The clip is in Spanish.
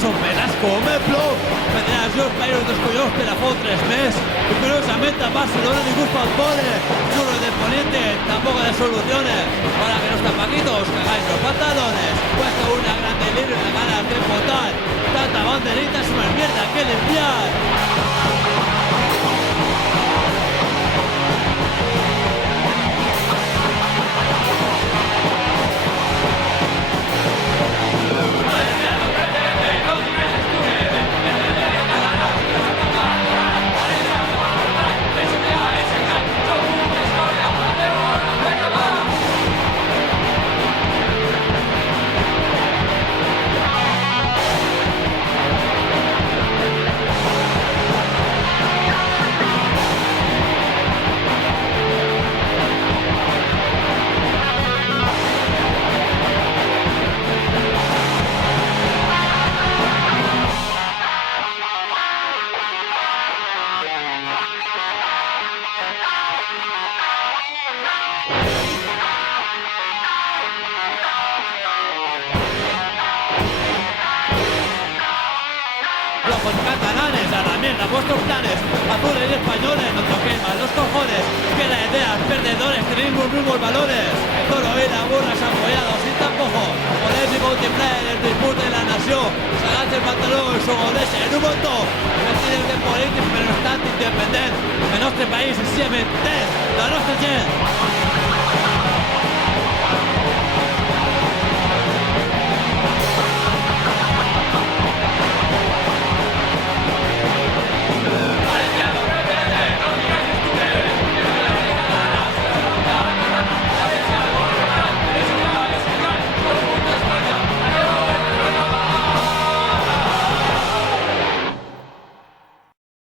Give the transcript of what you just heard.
son penasco, me plou. Federació Països dels collons per a fotre més. Y curiosamente a Barcelona ni gusta al podre. Churro de Poniente, tampoco de soluciones. Para que los tapaquitos cagáis los pantalones. Puesto una gran delirio en la gana de votar. Tanta banderita es una mierda que limpiar. Locos catalanes, a la mierda vuestros planes. Azules y españoles, no queman los cojones. Que la idea, perdedores, tenéis los mismos valores. El toro y la burra se han follado sin tampoco. Podéis multiplicar el dispute de la nación. Sacarse el pantalón, somos de ser un montón. No tienen de políticos, pero no están independientes. En nuestro país es siempre la nuestra gente.